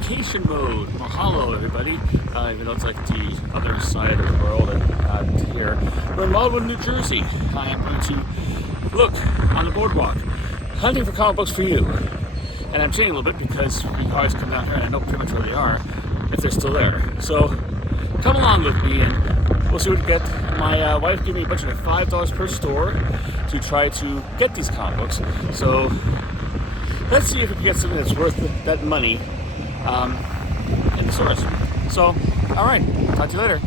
vacation mode. Mahalo, everybody. Even though it's like the other side of the world and here. We're in Wildwood, New Jersey. I am going to look on the boardwalk, hunting for comic books for you. And I'm saying a little bit because you can always come down here and I know pretty much where they are, if they're still there. So come along with me and we'll see what we get. My wife gave me a budget of $5 per store to try to get these comic books. So let's see if we can get something that's worth that money in the stores. So, alright, talk to you later.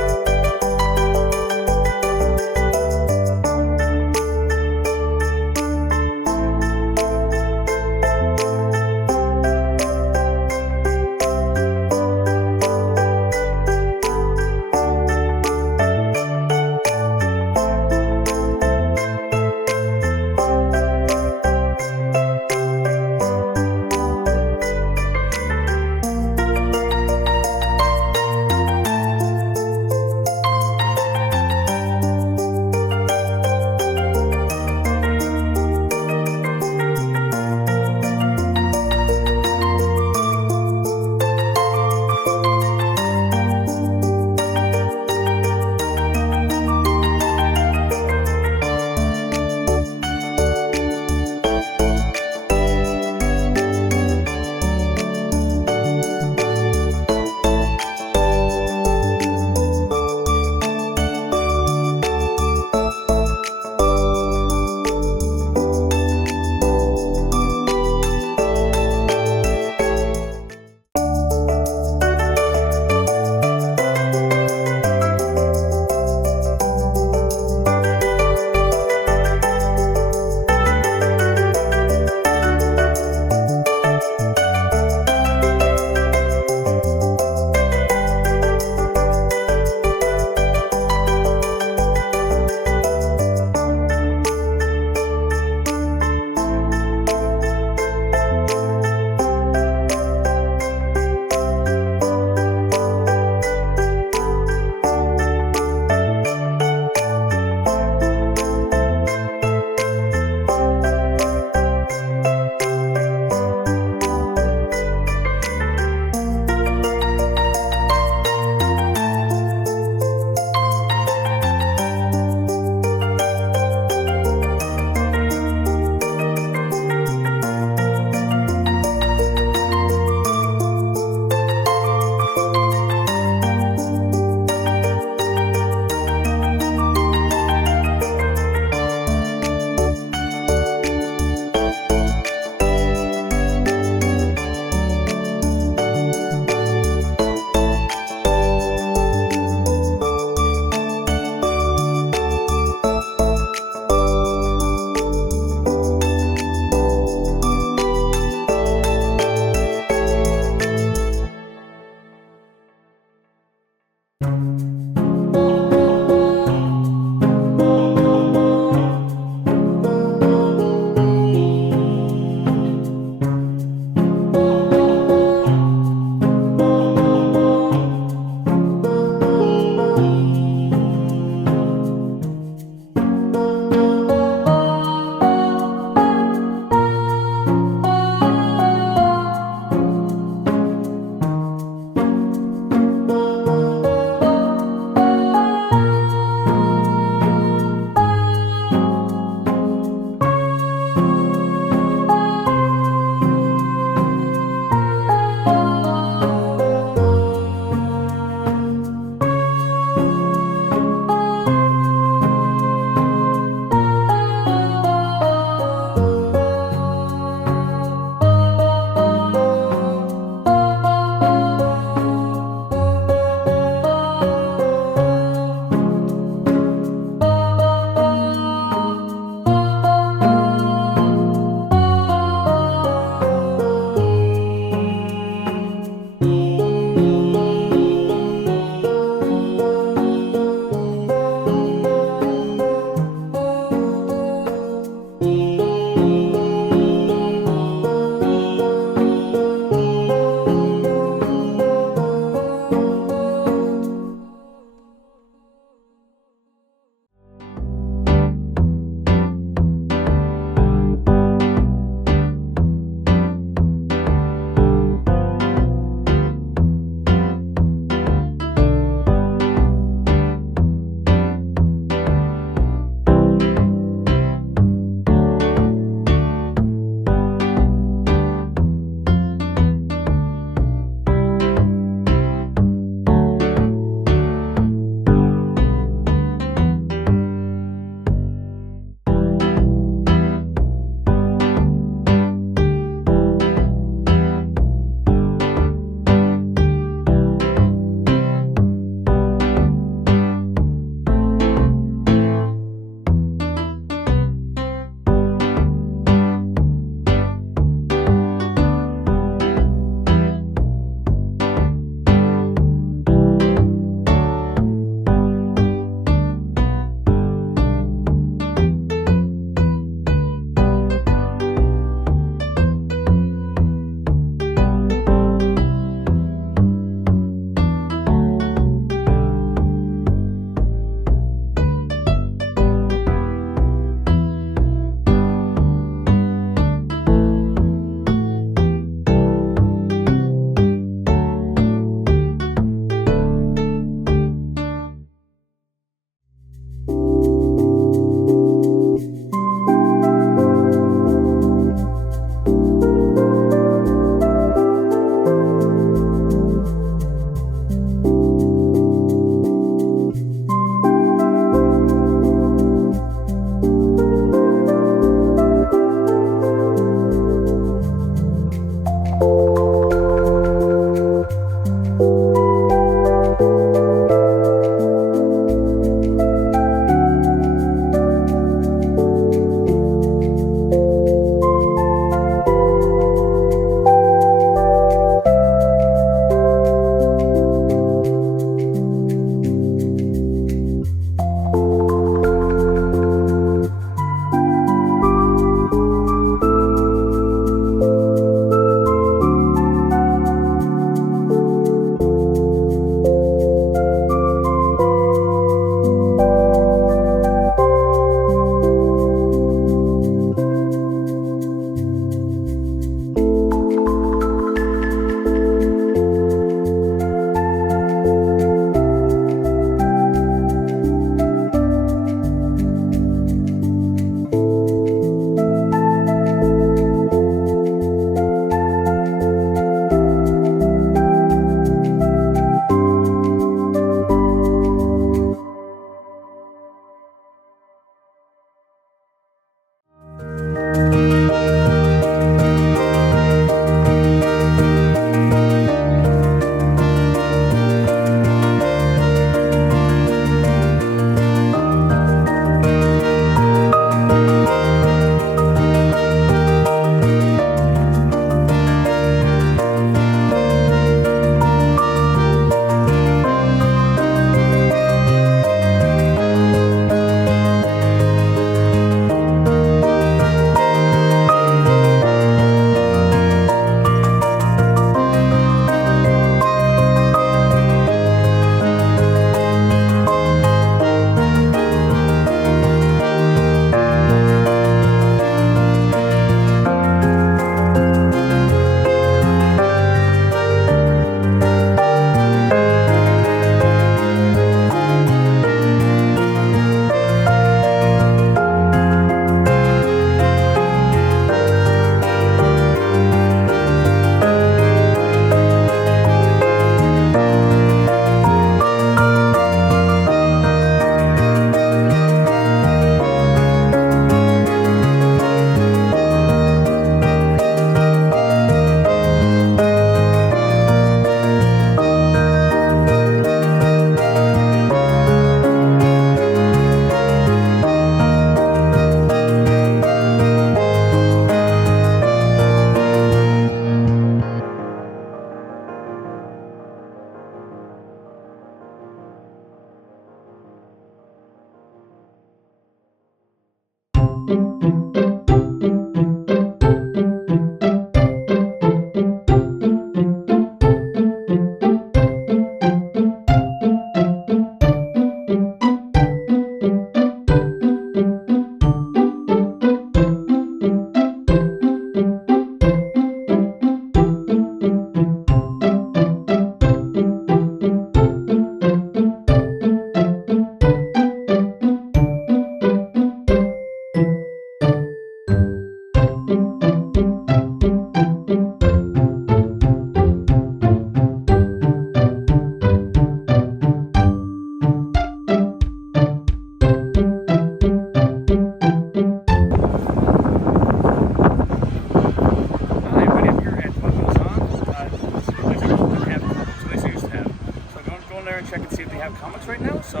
Check and see if they have comics right now, so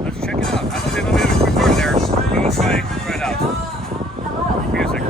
let's check it out. I don't think they'll be able to record there, but we'll try it out. Music.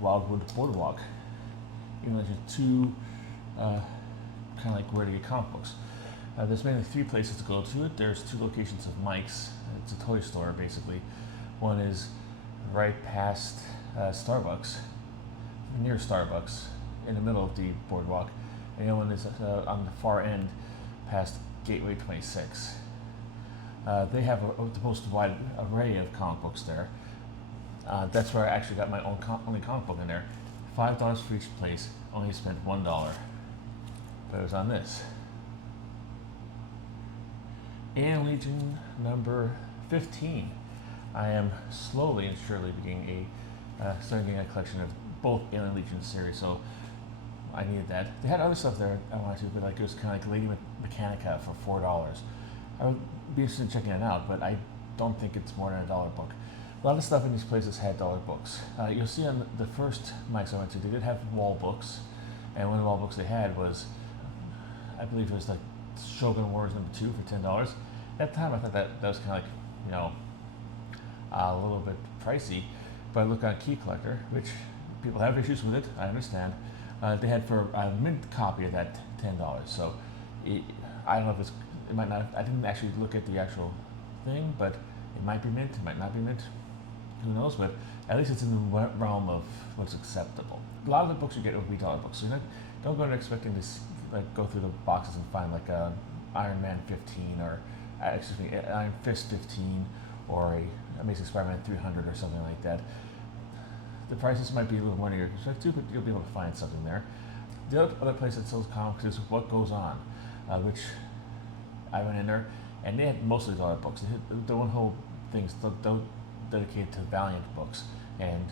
Wildwood boardwalk. Even though there's two kind of like where to get comic books. There's mainly 3 places to go to it. There's 2 locations of Mike's. It's a toy store basically. One is right past Starbucks, near Starbucks, in the middle of the boardwalk. And the other one is on the far end past Gateway 26. They have the most wide array of comic books there. That's where I actually got my own only comic book in there. $5 for each place, only spent $1. But it was on this. And Legion number 15. I am slowly and surely beginning starting getting a collection of both Alien Legion series, so I needed that. They had other stuff there I wanted to, but like it was kind of like Lady Mechanica for $4. I would be interested in checking it out, but I don't think it's more than a $1 book. A lot of stuff in these places had $1 books. You'll see on the first mics I went to, they did have wall books, and one of the wall books they had was, I believe it was like Shogun Wars #2 for $10. At the time I thought that was kind of like, you know, a little bit pricey, but I look on Key Collector, which people have issues with it, I understand. They had for a mint copy of that $10. So I don't know if it might not, I didn't actually look at the actual thing, but it might be mint, it might not be mint, who knows, but at least it's in the realm of what's acceptable. A lot of the books you get will be $1 books, so don't go in expecting to like go through the boxes and find like a Iron Man 15 or Iron Fist 15 or a Amazing Spider-Man 300 or something like that. The prices might be a little more than you expect to, but you'll be able to find something there. The other place that sells comics is What Goes On, which I went in there, and they had most of the $1 books. They had the one whole thing's dedicated to Valiant books, and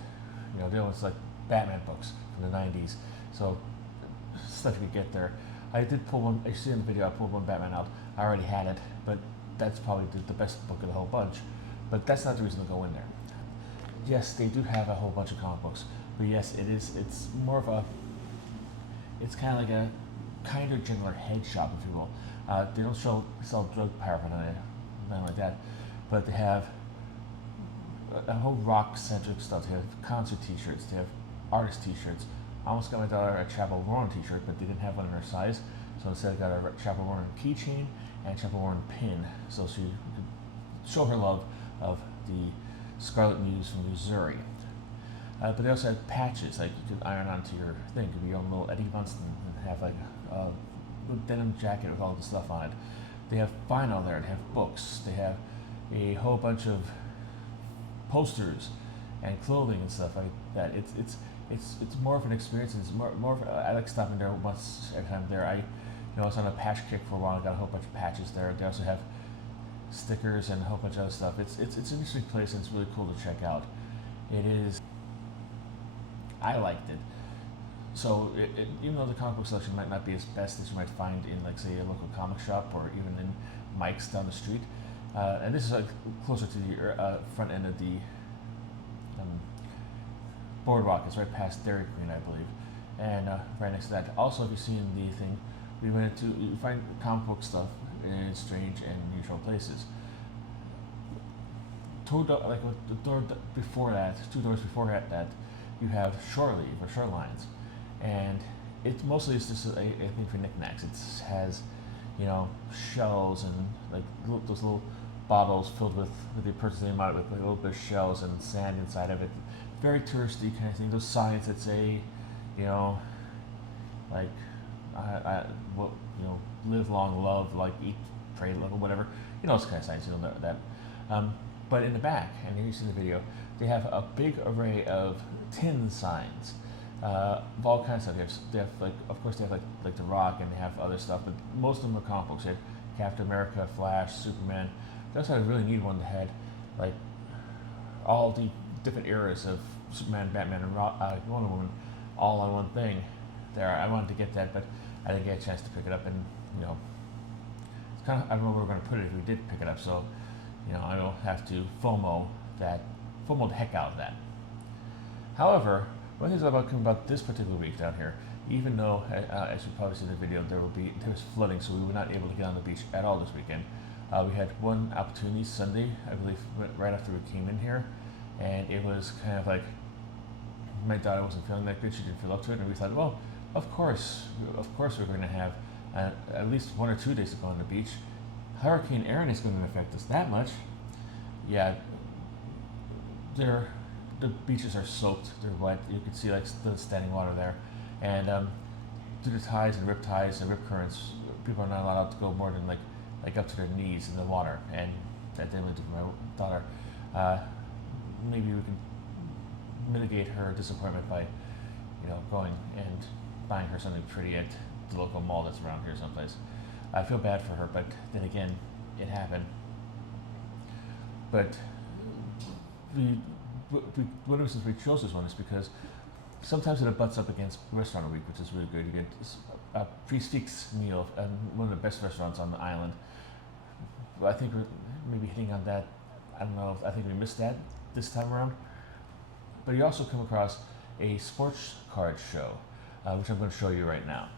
you know, the other one's like Batman books from the 90s. So stuff you could get there. I did pull one. You see in the video, I pulled one Batman out. I already had it, but that's probably the best book of the whole bunch. But that's not the reason to go in there. Yes, they do have a whole bunch of comic books, but yes, it's more of a, it's kind of like a kinder, gentler head shop, if you will. They don't sell drug paraphernalia, nothing like that, but they have a whole rock-centric stuff. They have concert t-shirts, they have artist t-shirts. I almost got my daughter a Chapel Warren t-shirt, but they didn't have one in her size, so instead I got a Chapel Warren keychain and a Chapel Warren pin, so she could show her love of the Scarlet Muse from Missouri. But they also had patches, like you could iron onto your thing. It could be your own little Eddie Munson and have like a denim jacket with all the stuff on it. They have vinyl there, they have books, they have a whole bunch of posters and clothing and stuff like that. It's more of an experience. It's more of I like stopping there once every time there. I was on a patch kick for a while. I got a whole bunch of patches there. They also have stickers and a whole bunch of other stuff. It's an interesting place, and it's really cool to check out. It is. I liked it. So even though the comic book selection might not be as best as you might find in, like, say, a local comic shop or even in Mike's down the street, and this is like closer to the front end of the boardwalk. It's right past Dairy Queen, I believe, and right next to that. Also, if you've seen the thing, we went to, you find comic book stuff in strange and unusual places. Like the door before that, 2 doors before that, you have shore leave or shorelines, and it mostly is just a thing for knickknacks. It has, shells and like those little bottles filled with the person's name on it, with like a little bit of shells and sand inside of it. Very touristy kind of thing. Those signs that say, like, live long, love, like, eat, pray, love, or whatever. Those kind of signs. You'll know that. But in the back, and here you see the video, they have a big array of tin signs of all kinds of stuff. They have like, of course, they have like The Rock, and they have other stuff, but most of them are comic books. They have Captain America, Flash, Superman. That's why I really need one that had like all the different eras of Superman, Batman, and Wonder Woman all on one thing. There, I wanted to get that, but I didn't get a chance to pick it up, and it's kind of, I don't know where we're going to put it if we did pick it up. So, I don't have to FOMO the heck out of that. However, one thing about this particular week down here, even though, as you probably see in the video, there was flooding, so we were not able to get on the beach at all this weekend. We had one opportunity Sunday, I believe, right after we came in here, and it was kind of like my daughter wasn't feeling that good. She didn't feel up to it, and we thought, well, of course, we're going to have at least 1 or 2 days to go on the beach. Hurricane Erin is going to affect us that much. Yeah, the beaches are soaked. They're wet. You can see like the standing water there, and due to tides and rip currents, people are not allowed to go more than like up to their knees in the water. And that didn't really do for my daughter. Maybe we can mitigate her disappointment by, going and buying her something pretty at the local mall that's around here someplace. I feel bad for her, but then again, it happened. But one of the reasons we chose this one is because sometimes it butts up against Restaurant of the Week, which is really good. You get a prix meal at one of the best restaurants on the island. I think we're maybe hitting on that. I don't know. I think we missed that this time around. But you also come across a sports card show, which I'm going to show you right now.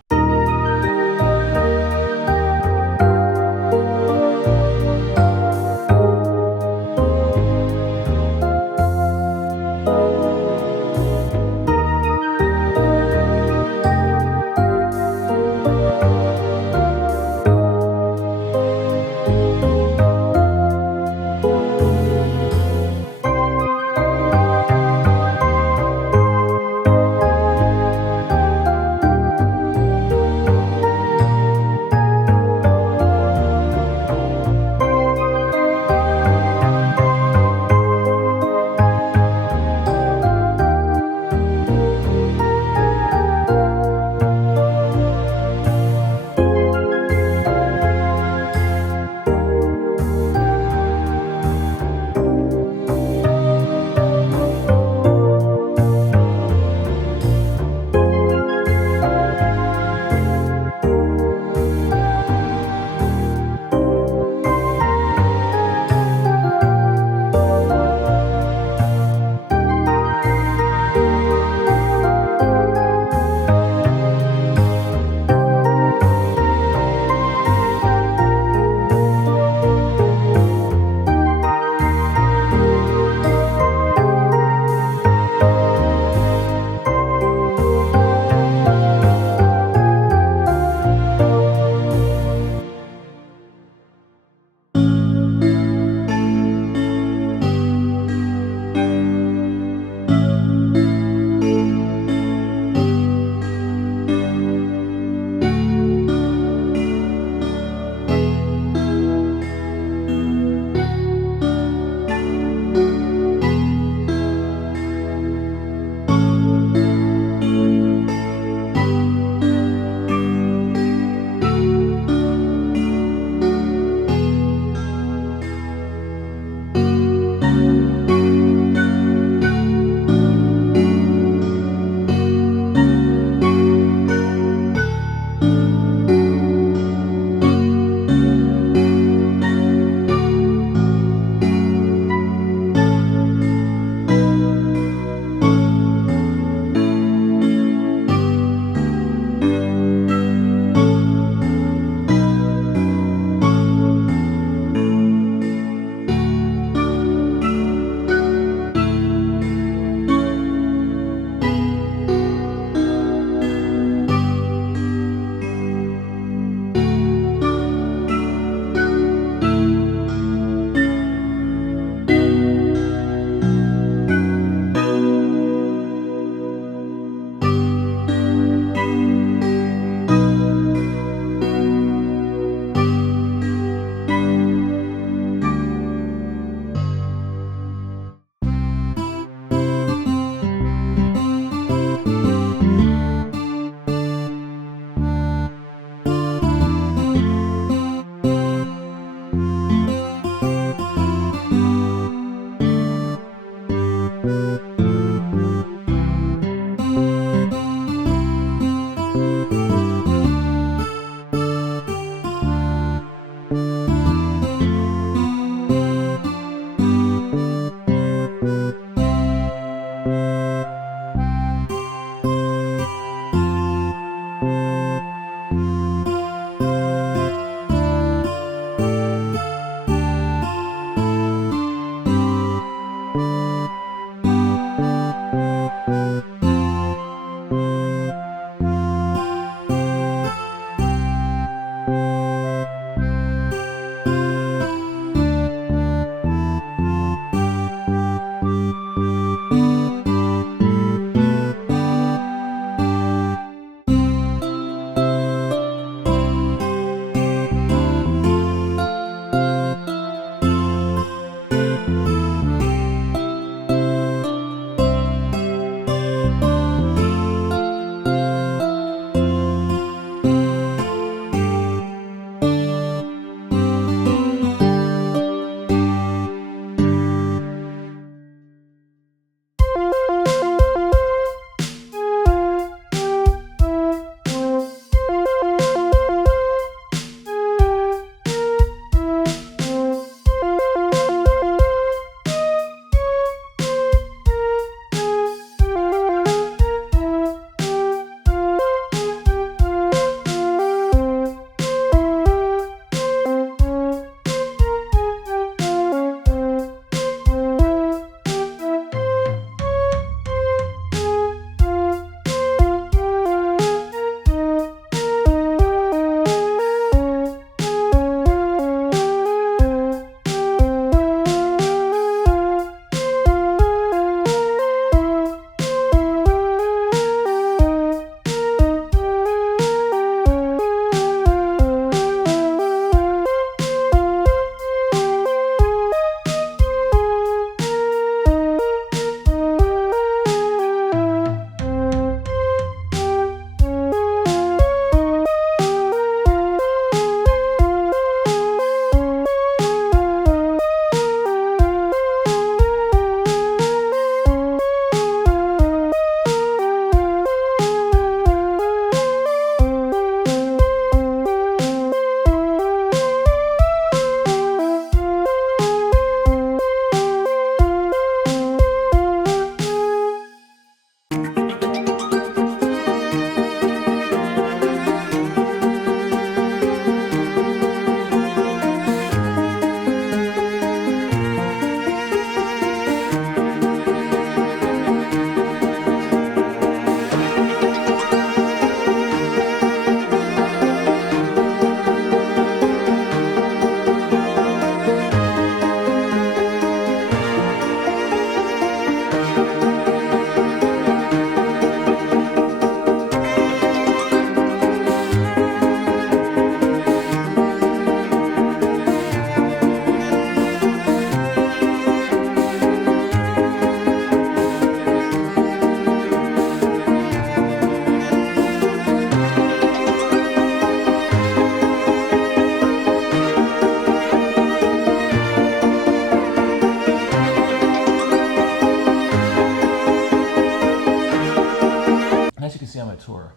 As you can see on my tour,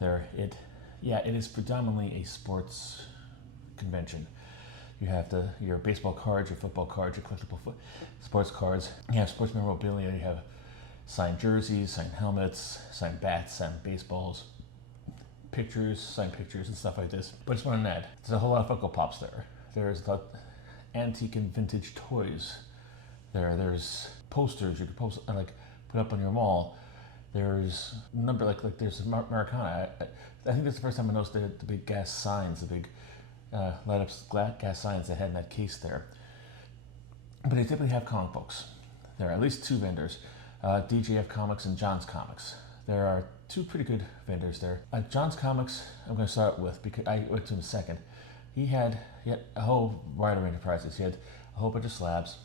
it is predominantly a sports convention. You have your baseball cards, your football cards, your collectible sports cards. You have sports memorabilia. You have signed jerseys, signed helmets, signed bats, signed baseballs, signed pictures and stuff like this. But it's more than that. There's a whole lot of Funko Pops there. There's the antique and vintage toys. There's posters you could put up on your wall. There's there's Americana. I think that's the first time I noticed the big gas signs, the big light up gas signs they had in that case there. But they typically have comic books. There are at least two vendors, DJF Comics and John's Comics. There are two pretty good vendors there. John's Comics, I'm going to start with because I went to him second. He had a whole wide range of prices. He had a whole bunch of slabs.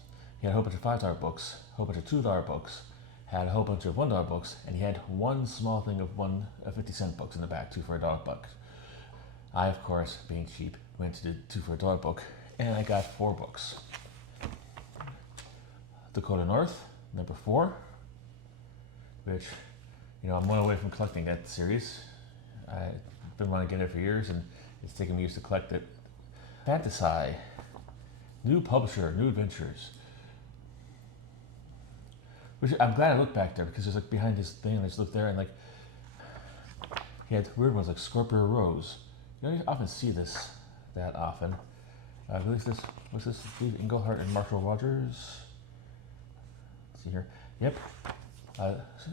He had a whole bunch of $5 books, a whole bunch of $2 books, had a whole bunch of $1 books, and he had one small thing of 50-cent books in the back, 2 for a $1 book. I, of course, being cheap, went to the 2 for a $1 book, and I got 4 books. Dakota North, number 4, which, I'm one away from collecting that series. I've been wanting to get it for years, and it's taken me years to collect it. Fantasy, new publisher, new adventures. Which I'm glad I looked back there because there's behind this thing, and I just looked there and he had weird ones like Scorpio Rose. You don't often see this that often. I believe was this Steve Englehart and Marshall Rogers? Let's see here. Yep.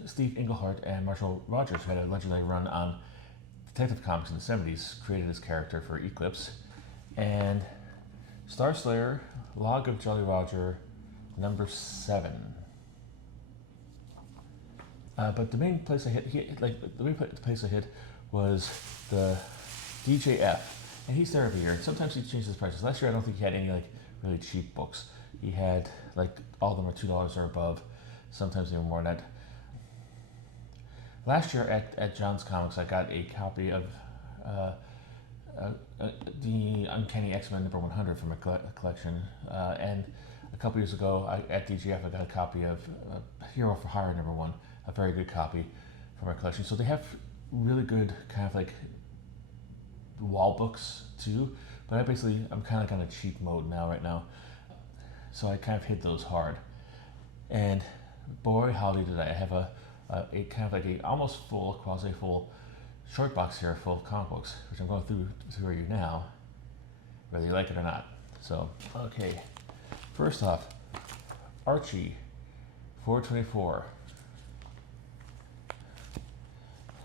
Steve Englehart and Marshall Rogers had a legendary run on Detective Comics in the 70s, created this character for Eclipse. And Star Slayer, Log of Jolly Roger, number 7. But the main place I hit, was the DJF, and he's there every year. And sometimes he changes his prices. Last year, I don't think he had any really cheap books. He had all of them are $2 or above. Sometimes even more than that. Last year at John's Comics, I got a copy of the Uncanny X-Men number 100 from a collection, and a couple years ago at DGF, I got a copy of Hero for Hire number 1. A very good copy from our collection. So they have really good kind of wall books too, but I'm kind of on a cheap mode right now. So I kind of hit those hard. And boy, howdy did I have a kind of a almost full, quasi-full short box here full of comic books, which I'm going through you now, whether you like it or not. So, okay. First off, Archie, 424.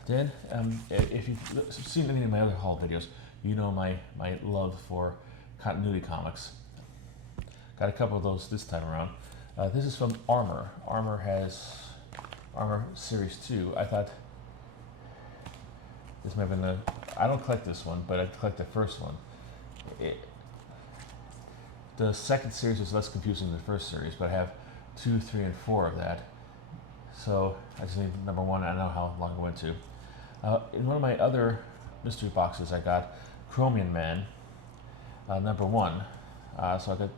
Then, if you've seen any of my other haul videos, you know my love for continuity comics. Got a couple of those this time around. This is from Armor. Armor has Armor Series 2. I thought this might have been I don't collect this one, but I collect the first one. The second series is less confusing than the first series, but I have 2, 3, and 4 of that. So I just need number 1. I know how long it went to. In one of my other mystery boxes, I got Chromium Man, number 1. So I got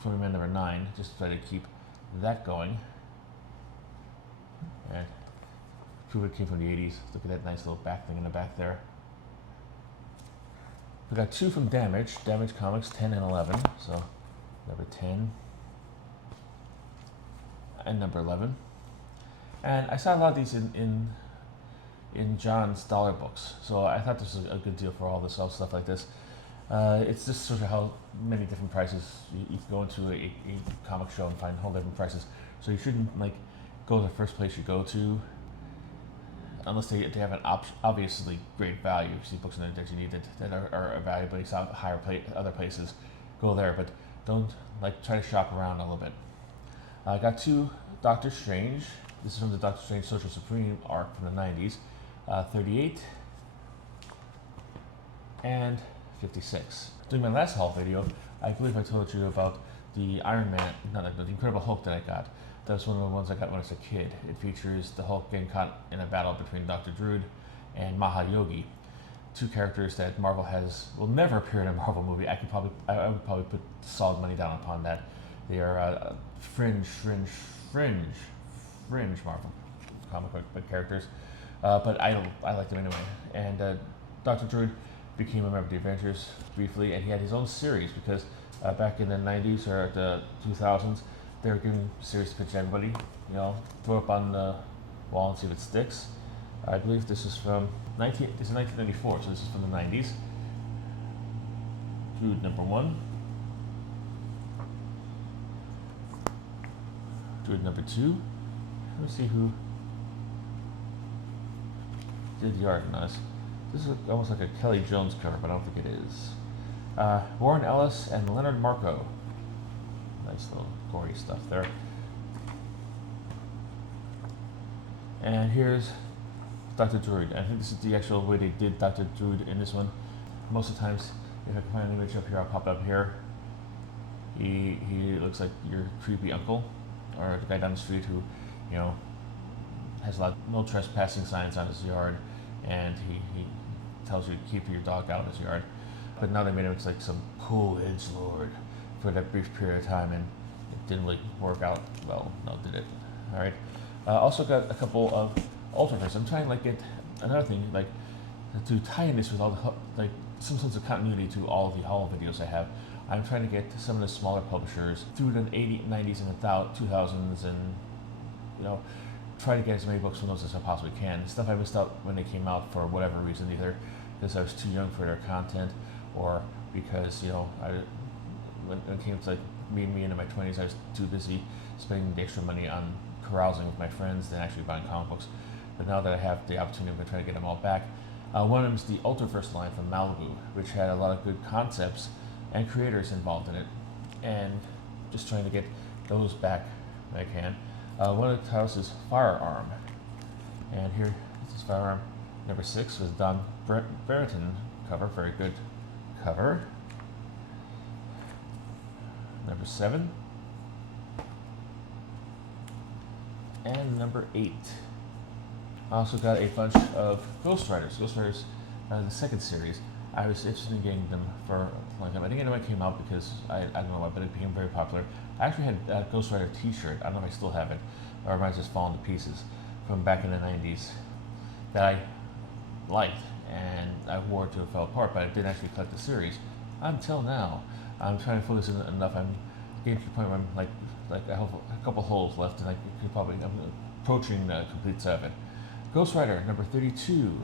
Chromium Man number 9, just to try to keep that going. And prove it came from the 80s. Look at that nice little back thing in the back there. We got 2 from Damage Comics, 10 and 11. So number 10 and number 11. And I saw a lot of these in John's dollar books, so I thought this was a good deal for all this stuff like this. It's just sort of how many different prices you can go into a comic show and find whole different prices. So you shouldn't go to the first place you go to unless they have an obviously great value. You see books in there that you need that are valuable. You saw other places, go there, but don't try to shop around a little bit. I got 2 Doctor Strange. This is from the Doctor Strange Social Supreme arc from the 90s, 38 and 56. During my last haul video, I believe I told you about the the Incredible Hulk that I got. That was one of the ones I got when I was a kid. It features the Hulk getting caught in a battle between Dr. Druid and Mahayogi, 2 characters that Marvel will never appear in a Marvel movie. I would probably put solid money down upon that. They are fringe Marvel comic book characters. but I liked him anyway. And Dr. Druid became a member of the Avengers briefly, and he had his own series because back in the 90s or the 2000s, they were giving series to pitch everybody. You know, throw it up on the wall and see if it sticks. I believe this is from 1994, so this is from the 90s. Druid number 1. Druid number 2. Let's see who did the art on this. This is almost like a Kelly Jones cover, but I don't think it is. Warren Ellis and Leonard Marco. Nice little gory stuff there. And here's Dr. Druid. I think this is the actual way they did Dr. Druid in this one. Most of the times, if I can find an image up here, I'll pop it up here. He looks like your creepy uncle, or the guy down the street who, you know, has a lot no trespassing signs on his yard, and he tells you to keep your dog out of his yard. But now they made him like some cool edgelord for that brief period of time, and it didn't really work out well. No, did it? All right. Also got a couple of Ultraverse. I'm trying to like get another thing like to tie in this with all the like some sense of continuity to all the Hollow videos I have. I'm trying to get some of the smaller publishers through the 80s, 90s, and the 2000s, and you know, try to get as many books from those as I possibly can. Stuff I missed out when they came out for whatever reason, either because I was too young for their content, or because, you know, when it came to like me into my 20s, I was too busy spending the extra money on carousing with my friends than actually buying comic books. But now that I have the opportunity, I'm going to try to get them all back. One of them is the Ultraverse line from Malibu, which had a lot of good concepts and creators involved in it, and just trying to get those back when I can. One of the titles is Firearm, and here this is Firearm number 6 with Don Brereton cover, very good cover. Number 7 and number 8. I also got a bunch of Ghost Riders. Ghost Riders, the second series. I was interested in getting them for a long time. I didn't get them when it came out because I don't know why, but it became very popular. I actually had a Ghost Rider t-shirt. I don't know if I still have it, or it might have just fallen to pieces from back in the 90s that I liked, and I wore it till it fell apart, but I didn't actually collect the series until now. I'm trying to focus in enough. I'm getting to the point where I'm like I have a couple holes left, and I could probably, I'm approaching the complete set of it. Ghost Rider number 32,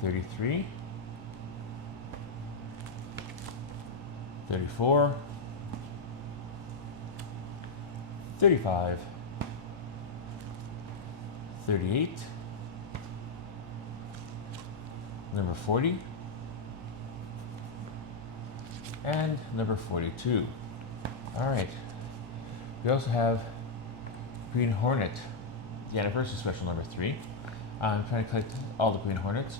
33, 34, 35, 38, number 40, and number 42. All right. We also have Green Hornet, the Anniversary Special number 3. I'm trying to collect all the Green Hornets,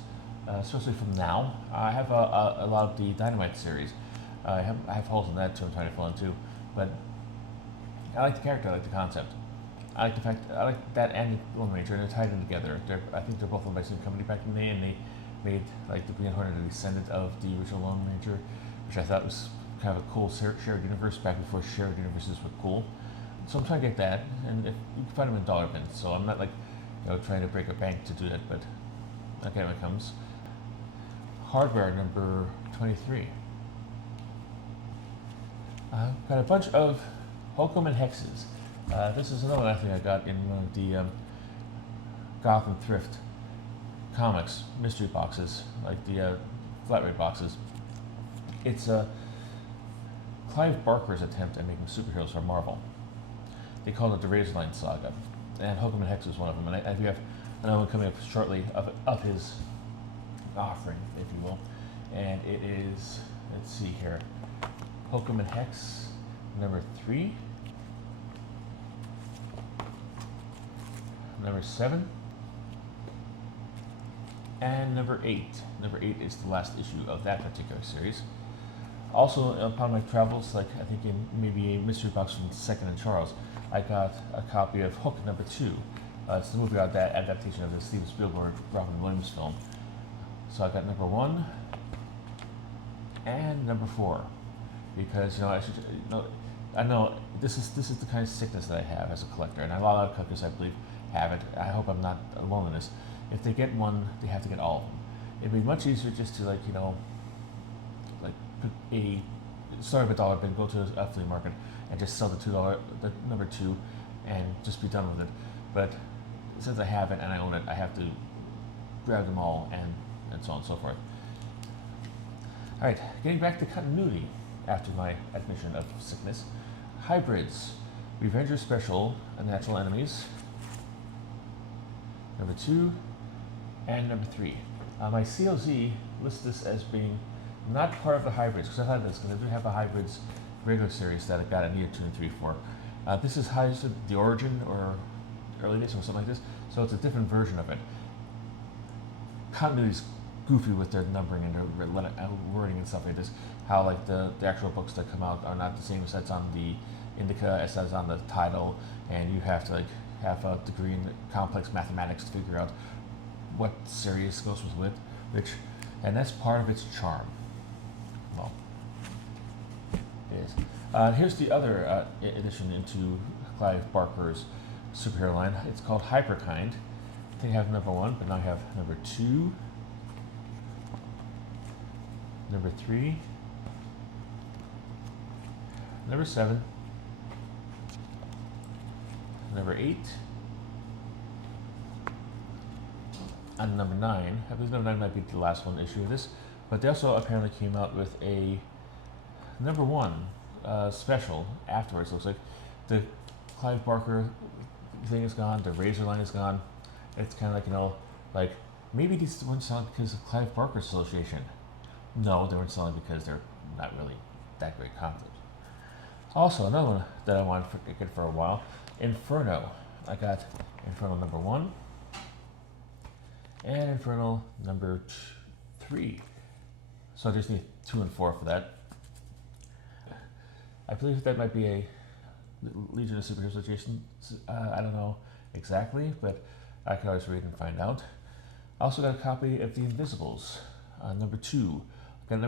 especially from now. I have a lot of the Dynamite series. I have holes in that too. I'm trying to fill in too, but I like the character. I like the concept. I like the fact. I like that and the Lone Ranger, and they're tied in together. I think they're both owned by the same company back in the day, and they made like the Green Hornet a descendant of the original Lone Ranger, which I thought was kind of a cool shared universe back before shared universes were cool. So I'm trying to get that, and if you can find them in dollar bins. So I'm not like, you know, trying to break a bank to do that, but okay, when it comes. Hardware number 23. Got a bunch of Hokum and Hexes. This is another one I think I got in one of the Gotham Thrift Comics mystery boxes, like the flat rate boxes. It's Clive Barker's attempt at making superheroes for Marvel. They call it the Razorline Saga, and Hokum and Hex is one of them. And we have another one coming up shortly of his offering, if you will. And it is, let's see here, Hokum and Hex number 3, number 7, and number 8. Number 8 is the last issue of that particular series. Also, upon my travels, like I think in maybe a mystery box from Second and Charles, I got a copy of Hook number 2. It's the movie about that adaptation of the Steven Spielberg, Robin Williams film. So I got number 1 and number 4, because I know this is the kind of sickness that I have as a collector, and a lot of collectors, I believe, have it. I hope I'm not alone in this. If they get one, they have to get all of them. It'd be much easier just to, like, you know, like put start with $1 bin, go to a flea market, and just sell the the number 2, and just be done with it. But since I have it and I own it, I have to grab them all and so on and so forth. All right, getting back to continuity after my admission of sickness. Hybrids, Revenger Special, Natural Enemies, number 2, and number 3. My CLZ lists this as being not part of the hybrids, because I thought this, because I do have a hybrids regular series that I got in year 2 and 3 for. This is the origin or early days or something like this, so it's a different version of it. Continuity's goofy with their numbering and their wording and stuff like this. How, like, the actual books that come out are not the same as that's on the indica as that's on the title, and you have to, like, have a degree in complex mathematics to figure out what series goes with which, and that's part of its charm. Well, it is. Here's the other addition into Clive Barker's superhero line. It's called Hyperkind. I think I have number 1, but now I have number 2, number 3, number 7, number 8, and number 9. I believe number 9 might be the last one issue of this, but they also apparently came out with a number 1 special afterwards. Looks like the Clive Barker thing is gone, the Razor line is gone. It's kind of like, you know, like, maybe these weren't selling because of Clive Barker Association. No, they weren't selling because they're not really that great content. Also, another one that I wanted to get for a while, Inferno. I got Inferno number 1 and Inferno number 3. So I just need 2 and 4 for that. I believe that might be a Legion of Superheroes Association. I don't know exactly, but I can always read and find out. I also got a copy of The Invisibles, number 2. I got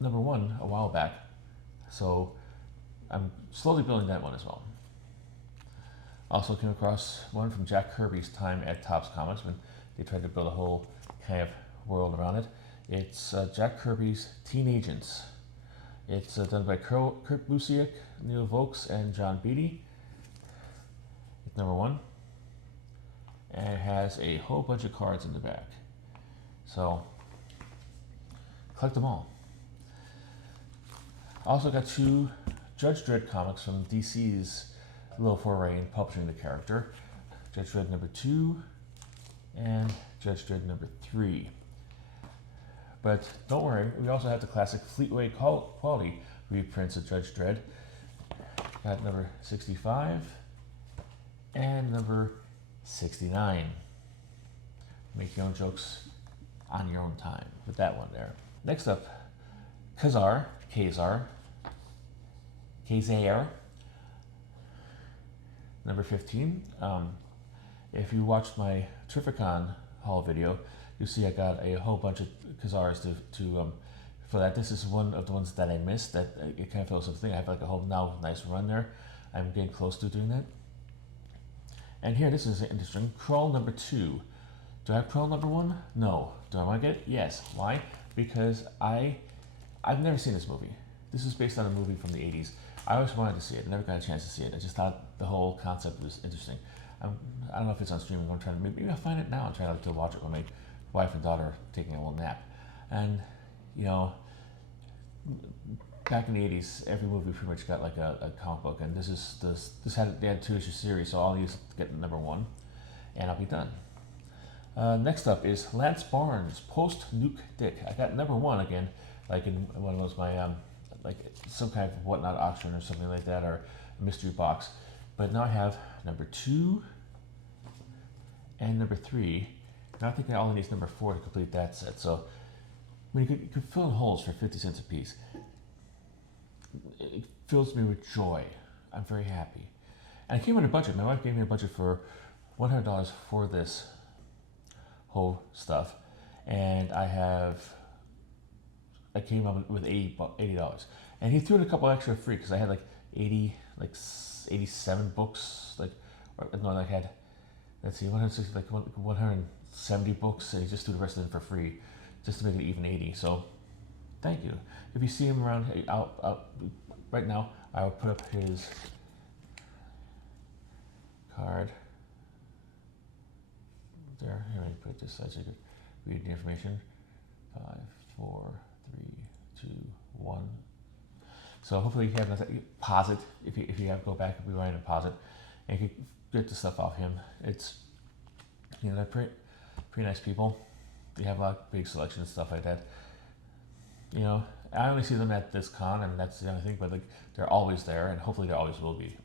number 1 a while back, so I'm slowly building that one as well. Also came across one from Jack Kirby's time at Topps Comics when they tried to build a whole kind of world around it. It's Jack Kirby's Teen Agents. It's done by Kurt Busiek, Neil Vokes, and John Beatty. It's number 1. And it has a whole bunch of cards in the back. So, collect them all. Also got 2 Judge Dredd comics from DC's little foray in publishing the character. Judge Dredd number 2 and Judge Dredd number 3. But don't worry, we also have the classic Fleetway quality reprints of Judge Dredd. Got number 65 and number 69. Make your own jokes on your own time with that one there. Next up, Kazar, number 15. If you watched my Terrificon haul video, you'll see I got a whole bunch of Kazars for that. This is one of the ones that I missed, that it kind of feels something. I have like a whole now nice run there. I'm getting close to doing that. And here, this is interesting. Krull number 2. Do I have Krull number 1? No. Do I want to get it? Yes. Why? Because I've never seen this movie. This is based on a movie from the 80s. I always wanted to see it. I never got a chance to see it. I just thought the whole concept was interesting. I don't know if it's on streaming. I'm trying to maybe I'll find it now and try to watch it with my wife and daughter taking a little nap. And you know, back in the 80s, every movie pretty much got like a comic book, and they had a 2-issue series, so I'll use get number 1, and I'll be done. Next up is Lance Barnes, Post Nuke Dick. I got number 1 again, like in one of those my like some kind of whatnot auction or something like that, or a mystery box. But now I have number 2 and number 3. Now I think I only need number 4 to complete that set. So I mean, you could fill in holes for 50 cents a piece. It fills me with joy. I'm very happy. And I came on a budget. My wife gave me a budget for $100 for this whole stuff, and I came up with $80, and he threw in a couple extra free because I had like 87 books. I had let's see, 160, like 170 books, and he just do the rest of them for free, just to make it even 80. So, thank you. If you see him around, right now, I will put up his card. There, here, let me put this so you could read the information. 5, 4, 3, 2, 1. So hopefully you have nothing. Pause it if you have to go back and rewind and pause it, and you can get the stuff off him. It's, you know, they're pretty nice people. They have a lot of big selection and stuff like that. You know, I only see them at this con, and that's the only thing. But like, they're always there, and hopefully they always will be.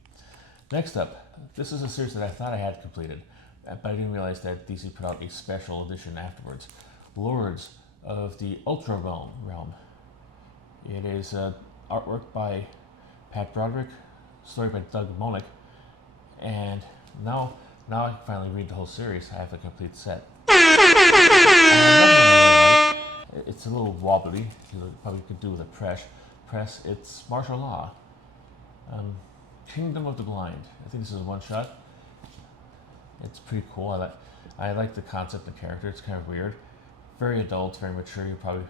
Next up, this is a series that I thought I had completed, but I didn't realize that DC put out a special edition afterwards. Lords of the Ultra Realm. It is artwork by Pat Broderick, story by Doug Monick, and now I can finally read the whole series. I have the complete set. It's a little wobbly. You probably could do with a press. It's martial law. Kingdom of the Blind. I think this is a one shot. It's pretty cool. I like the concept and character. It's kind of weird. Very adult, very mature. You probably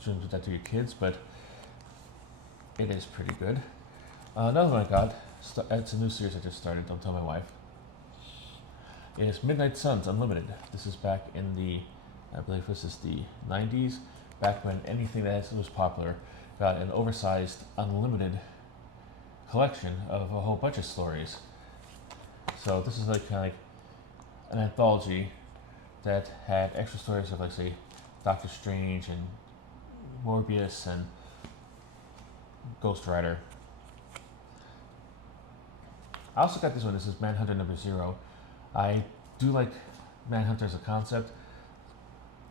shouldn't do that to your kids, but it is pretty good. Another one I got, it's a new series I just started, don't tell my wife, is Midnight Suns Unlimited. This is back in the, I believe this is the 90s, back when anything that was popular got an oversized, unlimited collection of a whole bunch of stories. So this is like kind of like an anthology that had extra stories of, like, say, Doctor Strange and Morbius and Ghost Rider. I also got this one. This is Manhunter #0. I do like Manhunter as a concept.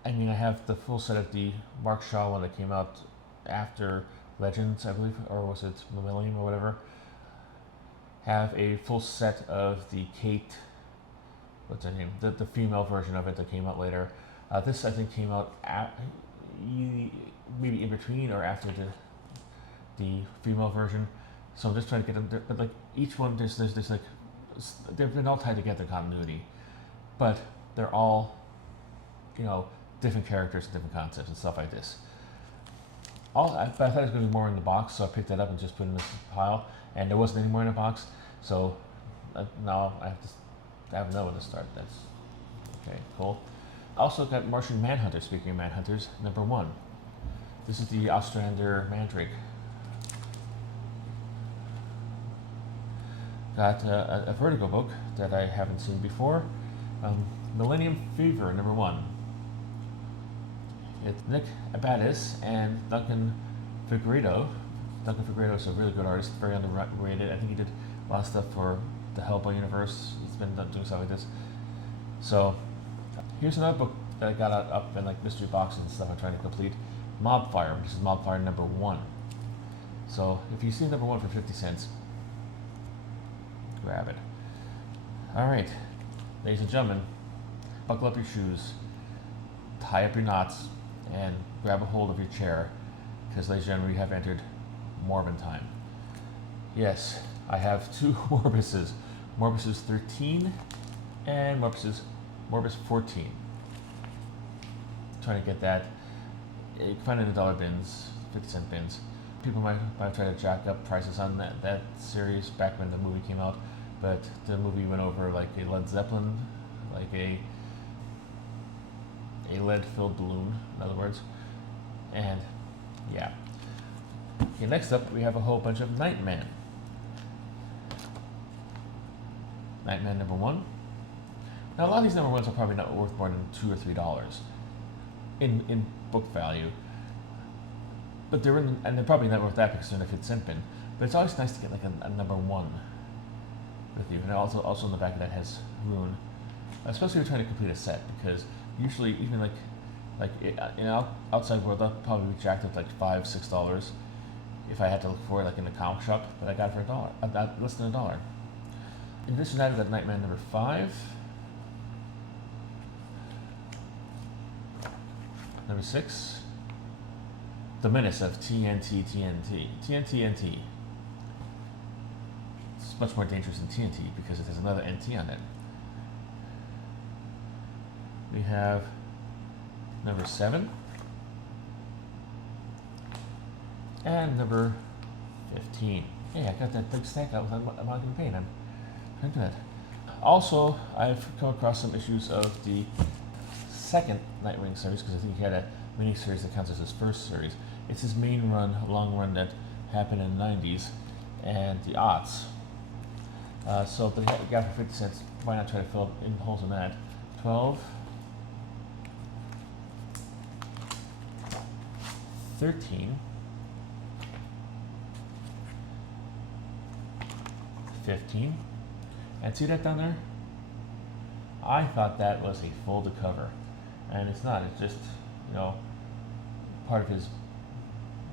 I mean, I have the full set of the Mark Shaw one that came out after Legends, I believe, or was it Millennium or whatever. Have a full set of the Kate, what's her name? The female version of it that came out later. This, I think, came out maybe in between or after the female version. So I'm just trying to get them, but like each one, there's like, they've been all tied together in continuity, but they're all, you know, different characters and different concepts and stuff like this. But I thought it was going to be more in the box, so I picked that up and just put it in this pile, and there wasn't any more in the box, so now I have nowhere to start. That's okay, cool. I also got Martian Manhunter, speaking of Manhunters, #1. This is the Ostrander Mandrake. Got a Vertigo book that I haven't seen before. Millennium Fever #1. It's Nick Abatis and Duncan Figueredo. Duncan Figueredo is a really good artist, very underrated. I think he did a lot of stuff for the Hellboy universe. He's been doing stuff like this. So here's another book that I got up in like mystery boxes and stuff I'm trying to complete. Mobfire. This is Mobfire #1. So if you see #1 for 50 cents, grab it. Alright, ladies and gentlemen, buckle up your shoes, tie up your knots, and grab a hold of your chair, because, ladies and gentlemen, we have entered Morbin time. Yes, I have two Morbises, Morbus 13 and Morbus 14. Trying to get that. You can find it in the dollar bins, 50-cent bins. People might try to jack up prices on that series back when the movie came out, but the movie went over like a Led Zeppelin, like a lead-filled balloon, in other words. And yeah. Okay, next up we have a whole bunch of Nightman. Nightman #1. Now a lot of these #1s are probably not worth more than $2 or $3 in book value. But they're probably not worth that because they're in a 50-cent bin. But it's always nice to get like a #1 with you. And also in the back of that has Rune. Especially if you're trying to complete a set, because usually even like in outside world, I'll probably be jacked up like $5, $6 if I had to look for it like in a comic shop. But I got it for $1, less than $1. In addition to that, I got Nightman #5. #6. The Menace of TNT. It's much more dangerous than TNT because it has another NT on it. we have number 7 and number 15. Hey, I got that big stack out with amalgam paint. I'm into it. Also, I've come across some issues of the second Nightwing series, because I think he had a mini-series that counts as his first series. It's his main run, long run that happened in the 90s and the aughts. So, but he got it for 50 cents. Why not try to fill in holes in that? 12, 13, 15, and see that down there? I thought that was a folded cover, and it's not. It's just, you know, part of his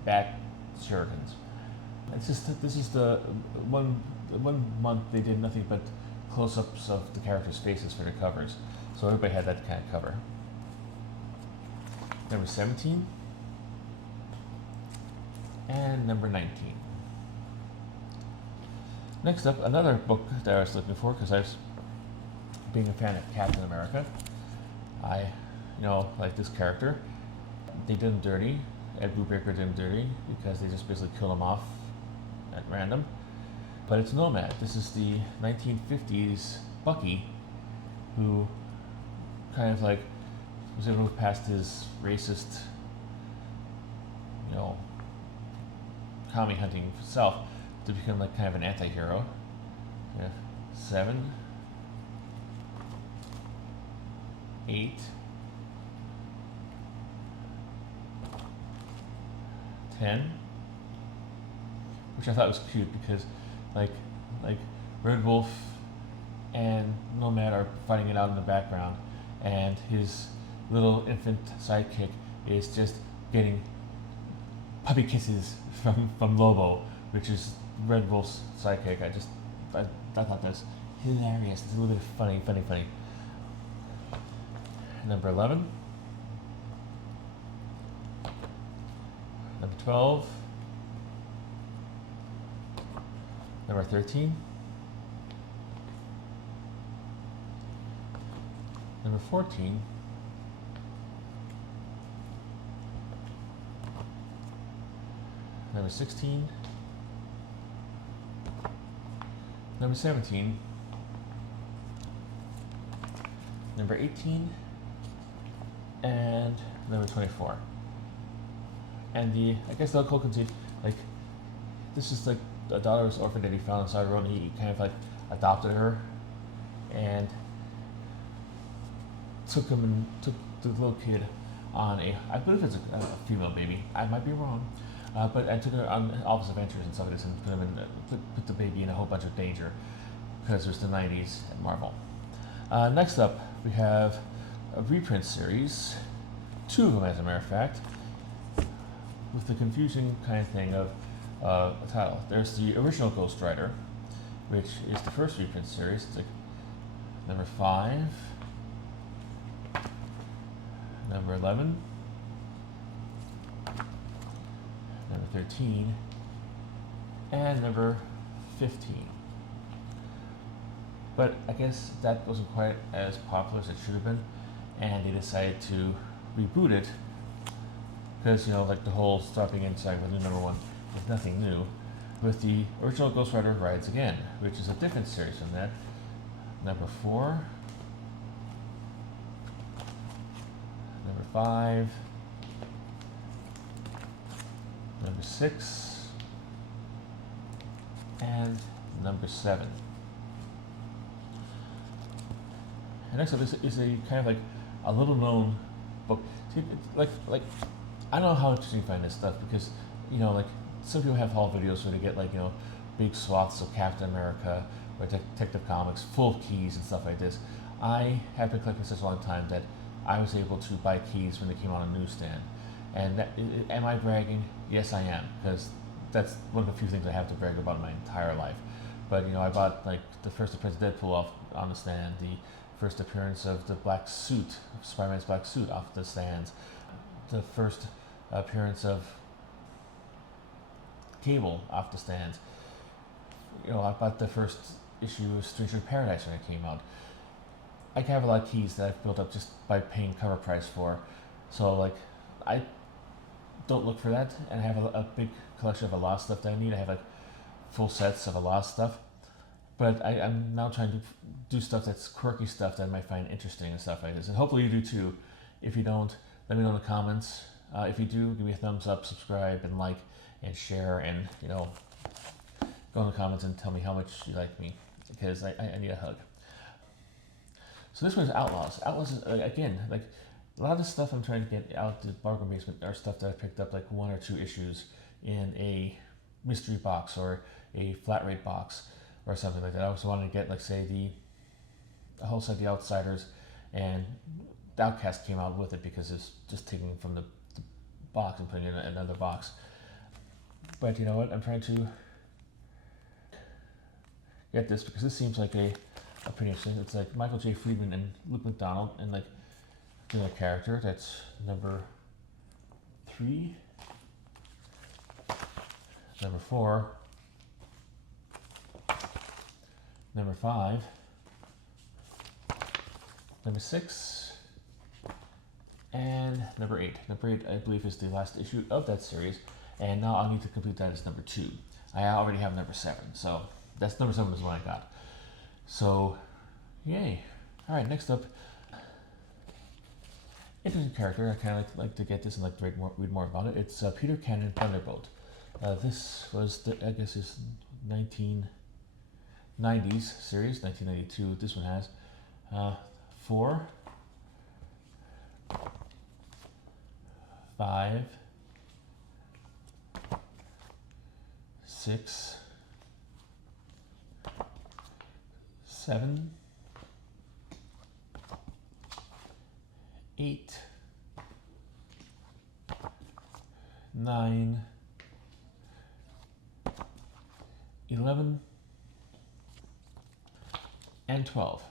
back shirtons. It's just, this is the one month they did nothing but close-ups of the characters' faces for their covers, so everybody had that kind of cover. Number 17 and number 19. Next up, another book that I was looking for, because I was being a fan of Captain America. I, like this character. They did him dirty. Ed Brubaker did him dirty because they just basically killed him off at random. But it's Nomad. This is the 1950s Bucky, who kind of like was able to move past his racist, commie hunting self to become like kind of an anti-hero. We have 7, 8, 10, which I thought was cute because like Red Wolf and Nomad are fighting it out in the background, and his little infant sidekick is just getting puppy kisses from Lobo, which is Red Wolf's sidekick. I thought that was hilarious. It's a little bit funny. Number 11, number 12, number 13, number 14, number 16, number 17, number 18, and number 24. And I guess the whole conceit, like, this is like a daughter's orphan that he found on the side of the road, and he kind of like adopted her and took the little kid on I believe it's a female baby. I might be wrong, but I took her on all his adventures and stuff like this, and put the baby in a whole bunch of danger because it was the 90s at Marvel. Next up, we have a reprint series, 2 of them as a matter of fact, with the confusing kind of thing of a title. There's the original Ghost Rider, which is the first reprint series. It's like number 5, number 11, number 13, and number 15. But I guess that wasn't quite as popular as it should have been, and they decided to reboot it because, like the whole stopping inside with new number 1 is nothing new, with the original Ghost Rider Rides Again, which is a different series from that. Number 4, number 5, number 6, and number 7. And next up is a kind of like a little known book. See, like I don't know how interesting you find this stuff, because like some people have haul videos where they get like big swaths of Captain America or Detective Comics full of keys and stuff like this. I have been collecting such a long time that I was able to buy keys when they came on a newsstand. And am I bragging? Yes, I am, because that's one of the few things I have to brag about in my entire life. But I bought like the first appearance of Deadpool off on the stand, the first appearance of the black suit, Spider-Man's black suit off the stands, the first appearance of Cable off the stands. I bought the first issue of Stranger in Paradise when it came out. I have a lot of keys that I've built up just by paying cover price for. So like, I don't look for that, and I have a big collection of a lot of stuff that I need. I have like full sets of a lot of stuff, but I'm now trying to do stuff that's quirky stuff that I might find interesting and stuff like this, and hopefully you do too. If you don't, let me know in the comments. If you do, give me a thumbs up, subscribe, and like, and share, and go in the comments and tell me how much you like me, because I need a hug. So this one is Outlaws. Outlaws is, again, like a lot of the stuff I'm trying to get out the bargain basement are stuff that I picked up like 1 or 2 issues in a mystery box or a flat rate box or something like that. I also wanted to get, like, say, the whole set of The Outsiders, and The Outcast came out with it because it's just taking from the box and putting it in another box. But you know what? I'm trying to get this because this seems like a pretty interesting. It's like Michael J. Friedman and Luke McDonald, and like the character. That's number 3, number 4, number 5, number 6, and number 8. Number 8, I believe, is the last issue of that series, and now I'll need to complete that as number 2. I already have number 7, so that's number 7 is what I got. So, yay. Alright, next up, interesting character. I kind of like to get this and like to read more about it. It's Peter Cannon Thunderbolt. This was, I guess, his 1990s series, 1992. This one has 4, 5, 6, 7, 8, 9, 11, and 12.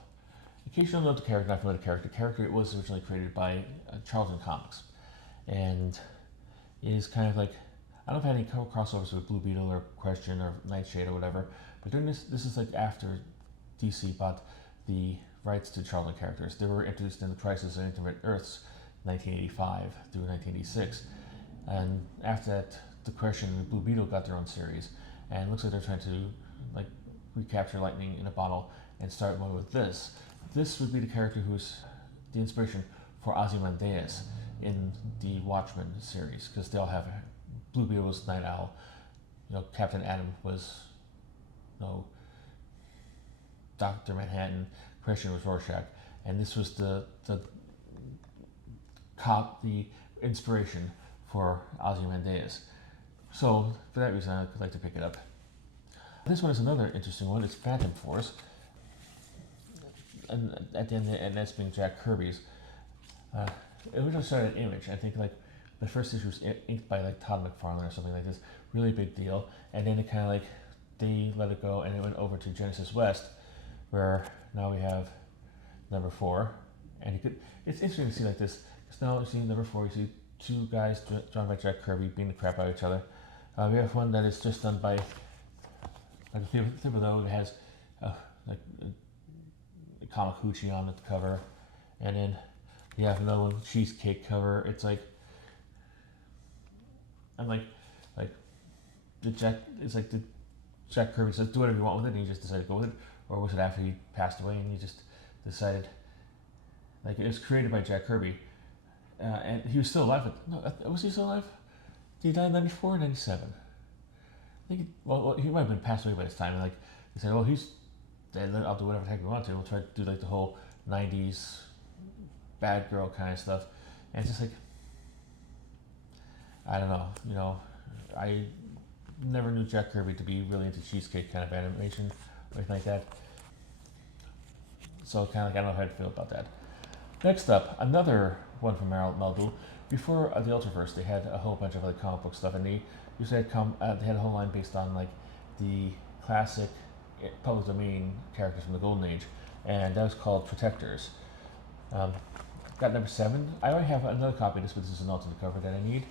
In case you don't know the character, not familiar with the character, it was originally created by Charlton Comics, and it is kind of like, I don't know if I had any crossovers with Blue Beetle or Question or Nightshade or whatever, but during this is like after DC bought the rights to Charlton characters. They were introduced in the Crisis of Infinite Earths 1985 through 1986, and after that, the Question and Blue Beetle got their own series, and it looks like they're trying to like recapture lightning in a bottle and start one with this. This would be the character who's the inspiration for Ozymandias in the Watchmen series, because they all have, Blue Beetle was Night Owl, Captain Atom was Dr. Manhattan, Christian was Rorschach, and this was the inspiration for Ozymandias. So for that reason, I could like to pick it up. This one is another interesting one. It's Phantom Force, and at the end, and that's being Jack Kirby's. It originally started at Image. I think like the first issue was inked by like Todd McFarlane or something like this. Really big deal. And then it kind of like they let it go, and it went over to Genesis West, where now we have number 4. And it's interesting to see like this, because now you see number 4, you see 2 guys drawn by Jack Kirby beating the crap out of each other. We have one that is just done by like Thibodeau. It has like a comic hoochie on the cover, and then you have another one, cheesecake cover. It's like, I'm like the Jack Kirby says do whatever you want with it, and you just decided to go with it, or was it after he passed away and you just decided, like, it was created by Jack Kirby, and he was still alive. Was he still alive? Did he die in 94 or 97? I think, well, he might have been passed away by this time, and like, they said, well, he's dead, I'll do whatever the heck we want to. We'll try to do like the whole 90s bad girl kind of stuff. And it's just like, I don't know, I never knew Jack Kirby to be really into cheesecake kind of animation or anything like that. So kind of like, I don't know how to feel about that. Next up, another one from Malibu. Before the Ultraverse, they had a whole bunch of like comic book stuff, and they usually had they had a whole line based on like the classic public domain characters from the Golden Age, and that was called Protectors. Got number 7. I already have another copy of this, but this is an alternate cover that I need.